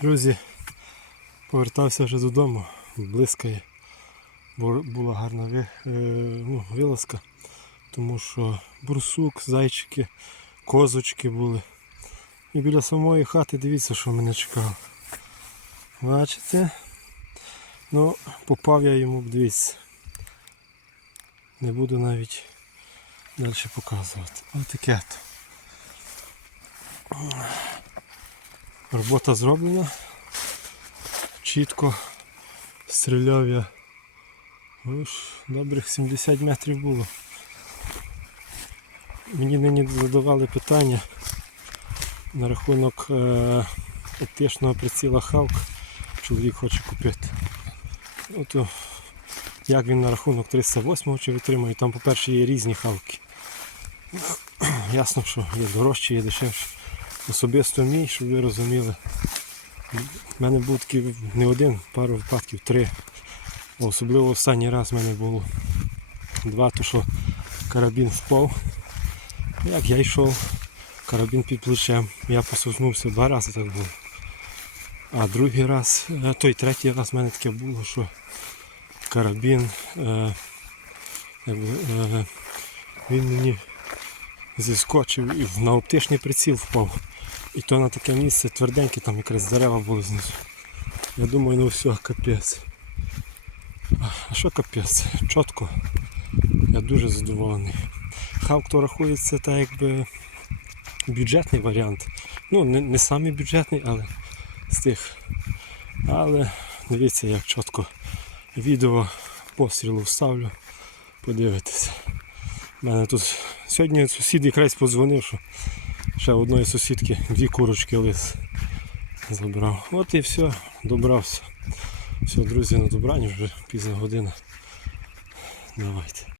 Друзі, повертався вже додому, блискає. Була гарна е, ну, вилазка, тому що бурсук, зайчики, козочки були. І біля самої хати дивіться, що мене чекало. Бачите? Ну, попав я йому, дивіться. Не буду навіть далі показувати. Ось таке. Робота зроблена. Чітко стріляв я. Ось, добрих 70 метрів було. Мені нині задавали питання на рахунок е, оптичного приціла Халк. Чоловік хоче купити. От, як він на рахунок 308 чи витримує, там, по-перше, є різні халки. Ясно, що є дорожчі, є дешевші. Особисто мій, щоб ви розуміли. У мене був такий не один, пару випадків, три. Особливо останній раз в мене було два, то що карабін впав. Як я йшов, карабін під плечем. Я посовзнувся два рази так було. А другий раз, е, той третій раз в мене таке було, що карабін е, е, він мені зіскочив і на оптичний приціл впав. І то на таке місце тверденьке, там якраз дерева були знизу. Я думаю, ну все, капець. А що капець? Чітко. Я дуже задоволений. Хавк то рахується так якби бюджетний варіант. Ну, не, не самий бюджетний, але з тих. Але дивіться, як чітко відео пострілу вставлю. Подивитися. У мене тут сьогодні сусід якраз подзвонив, що ще одної сусідки дві курочки лис забрав. От і все, добрався. Все, друзі, на добрані вже пізна година. Давайте.